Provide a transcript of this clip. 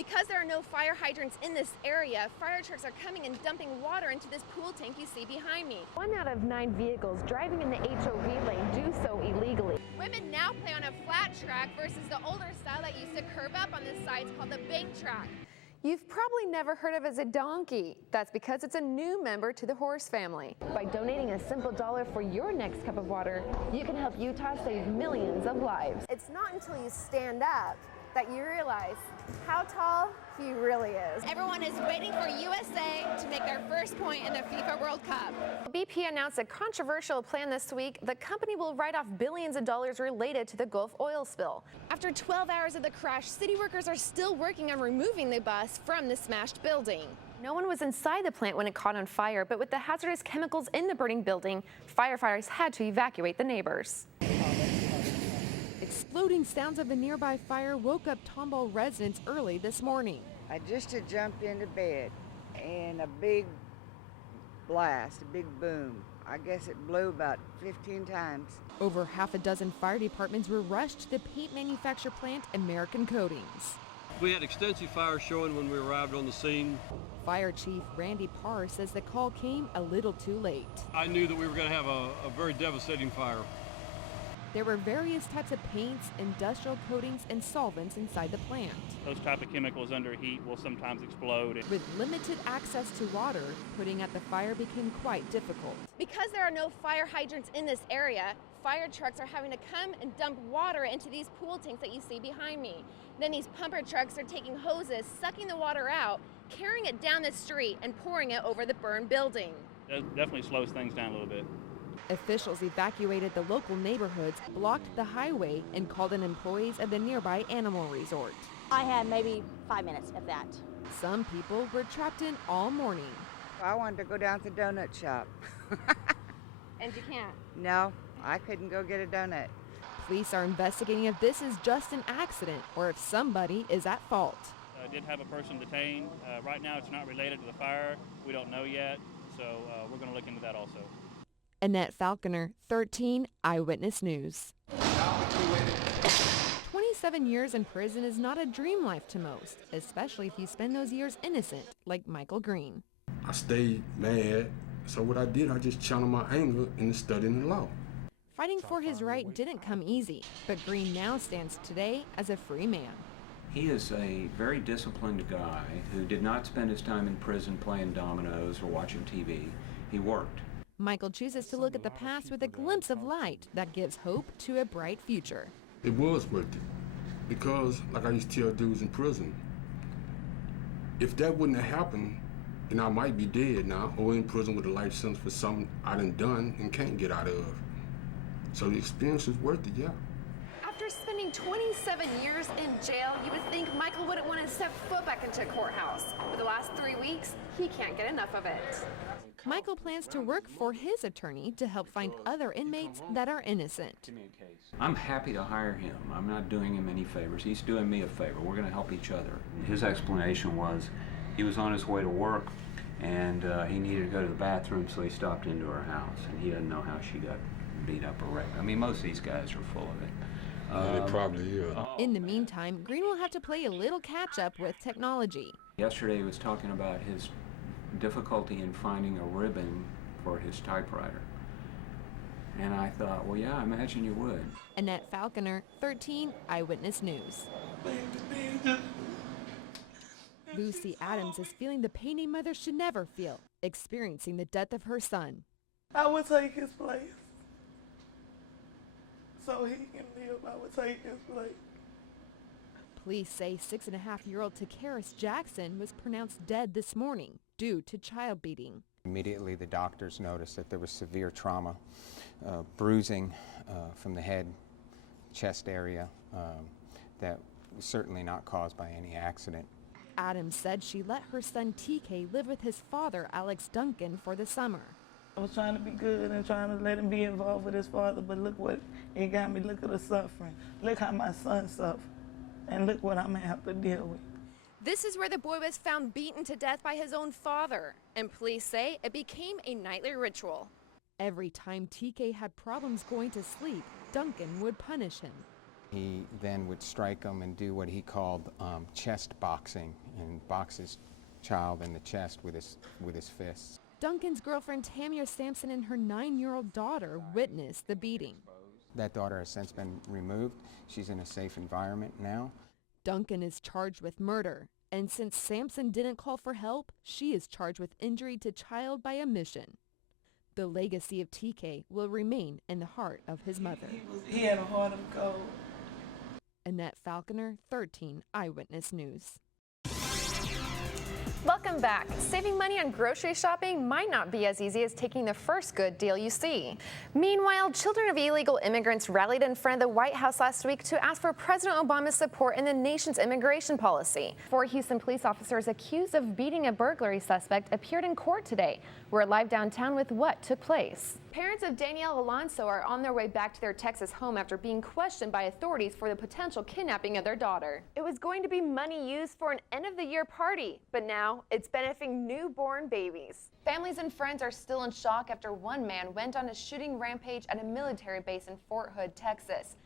Because there are no fire hydrants in this area, fire trucks are coming and dumping water into this pool tank you see behind me. 1 out of 9 vehicles driving in the HOV lane do so illegally. Women now play on a flat track versus the older style that used to curve up on this side. It's called the bank track. You've probably never heard of it as a donkey. That's because it's a new member to the horse family. By donating a simple $1 for your next cup of water, you can help Utah save millions of lives. It's not until you stand up that you realize how tall he really is. Everyone is waiting for USA to make their first point in the FIFA World Cup. BP announced a controversial plan this week. The company will write off billions of dollars related to the Gulf oil spill. After 12 hours of the crash, city workers are still working on removing the bus from the smashed building. No one was inside the plant when it caught on fire, but with the hazardous chemicals in the burning building, firefighters had to evacuate the neighbors. Exploding sounds of a nearby fire woke up Tomball residents early this morning. I just had jumped into bed and a big blast, a big boom. I guess it blew about 15 times. Over half a dozen fire departments were rushed to the paint manufacturer plant American Coatings. We had extensive fire showing when we arrived on the scene. Fire Chief Randy Parr says the call came a little too late. I knew that we were going to have a very devastating fire. There were various types of paints, industrial coatings, and solvents inside the plant. Those type of chemicals under heat will sometimes explode. With limited access to water, putting out the fire became quite difficult. Because there are no fire hydrants in this area, fire trucks are having to come and dump water into these pool tanks that you see behind me. Then these pumper trucks are taking hoses, sucking the water out, carrying it down the street, and pouring it over the burned building. It definitely slows things down a little bit. Officials evacuated the local neighborhoods, blocked the highway, and called in employees of the nearby animal resort. I had maybe 5 minutes of that. Some people were trapped in all morning. I wanted to go down to the donut shop. And you can't? No, I couldn't go get a donut. Police are investigating if this is just an accident or if somebody is at fault. I did have a person detained. Right now it's not related to the fire. We don't know yet, so we're going to look into that also. Annette Falconer, 13 Eyewitness News. 27 years in prison is not a dream life to most, especially if you spend those years innocent, like Michael Green. I stayed mad, so what I did, I just channeled my anger into studying the law. Fighting for his right didn't come easy, but Green now stands today as a free man. He is a very disciplined guy who did not spend his time in prison playing dominoes or watching TV. He worked. Michael chooses to look at the past with a glimpse of light that gives hope to a bright future. It was worth it, because like I used to tell dudes in prison, if that wouldn't have happened, then I might be dead now or in prison with a life sentence for something I done and can't get out of. So the experience was worth it, yeah. After spending 27 years in jail, you would think Michael wouldn't want to step foot back into a courthouse. For the last 3 weeks, he can't get enough of it. Michael plans to work for his attorney to help find other inmates that are innocent. I'm happy to hire him. I'm not doing him any favors. He's doing me a favor. We're going to help each other. His explanation was he was on his way to work and he needed to go to the bathroom, so he stopped into her house, and he doesn't know how she got beat up or raped. I mean, most of these guys are full of it. Yeah, they probably is. In the meantime, Green will have to play a little catch-up with technology. Yesterday he was talking about his difficulty in finding a ribbon for his typewriter. And I thought, well, yeah, I imagine you would. Annette Falconer, 13 Eyewitness News. Lucy Adams is feeling the pain a mother should never feel, experiencing the death of her son. I would take his place. So he can live, I would take his place. Police say 6.5-year-old Takaris Jackson was pronounced dead this morning due to child beating. Immediately the doctors noticed that there was severe trauma, bruising from the head, chest area, that was certainly not caused by any accident. Adams said she let her son TK live with his father, Alex Duncan, for the summer. I was trying to be good and trying to let him be involved with his father, but look what it got me. Look at the suffering. Look how my son suffered, and look what I'm gonna have to deal with. This is where the boy was found beaten to death by his own father, and police say it became a nightly ritual. Every time TK had problems going to sleep, Duncan would punish him. He then would strike them and do what he called chest boxing, and box his child in the chest with his fists. Duncan's girlfriend Tamia Sampson and her 9-year-old daughter witnessed the beating. That daughter has since been removed. She's in a safe environment now. Duncan is charged with murder, and since Sampson didn't call for help, she is charged with injury to child by omission. The legacy of TK will remain in the heart of his mother. He had a heart of gold. Annette Falconer, 13 Eyewitness News. Welcome back. Saving money on grocery shopping might not be as easy as taking the first good deal you see. Meanwhile, children of illegal immigrants rallied in front of the White House last week to ask for President Obama's support in the nation's immigration policy. 4 Houston police officers accused of beating a burglary suspect appeared in court today. We're live downtown with what took place. Parents of Danielle Alonso are on their way back to their Texas home after being questioned by authorities for the potential kidnapping of their daughter. It was going to be money used for an end-of-the-year party, but now it's benefiting newborn babies. Families and friends are still in shock after one man went on a shooting rampage at a military base in Fort Hood, Texas.